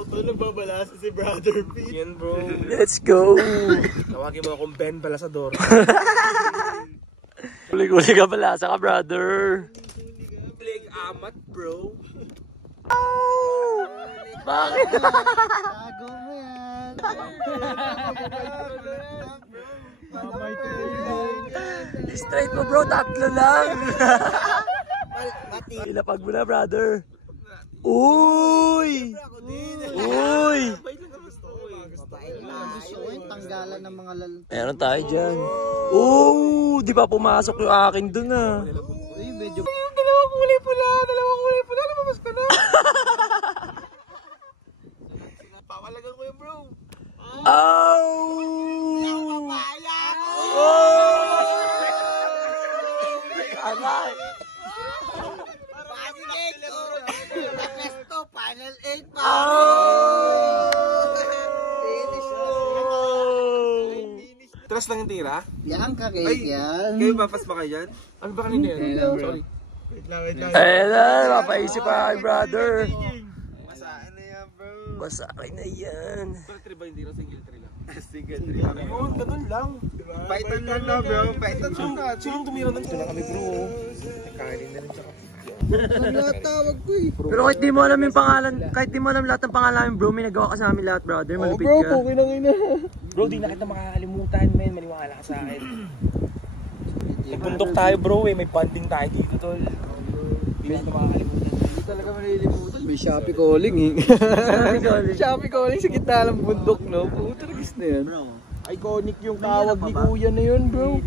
Ito nagbabalasa si Brother Pete. Yan bro. Let's go! Tawagin mo akong Ben Balasador. Uli-uli ka balasa ka, brother. Blig amat bro. Bakit? Tago mo yan. Straight mo bro, tatlo lang. Ilapag mo na, brother. Uy! Uy! Tanggalan ng mga lal... Meron tayo dyan. Oh! Di pa pumasok yung akin dun ah. Uy, medyo... Dalawang kulay pula. Lumabas ka na. Papalagan ko yun bro. Oh! Aray! Final 8 pa! Tres lang yung tira? Yan ka kayo yan. Kayo papas ba kayo dyan? Ano ba kanina yan? Sorry. Wait lang. Ayun na, mapaisip pa kay brother. Masaan na yan bro. Basakin na yan. Pero three ba yung tira? Single three lang. Single 3. Ayun, ganun lang. Python lang na bro. Python lang na. Sinong tumira ng tira kami bro? Kainin na rin tsaka. Tawag ko eh. Pero kahit di mo alam yung pangalan, kahit di mo alam lahat ng pangalan namin bro, may nagawa ka sa amin lahat brother, malupit ka. Bro, di na kita makakalimutan men, maniwala ka sa akin. Nagbundok tayo bro eh, may bonding tayo dito tol. Di na kita makakalimutan. Hindi talaga malilimutan. May Shopee calling eh. Shopee calling sa gitna ng bundok no. Puta, ragis na yan. Iconic yung tawag ni kuya na yun bro.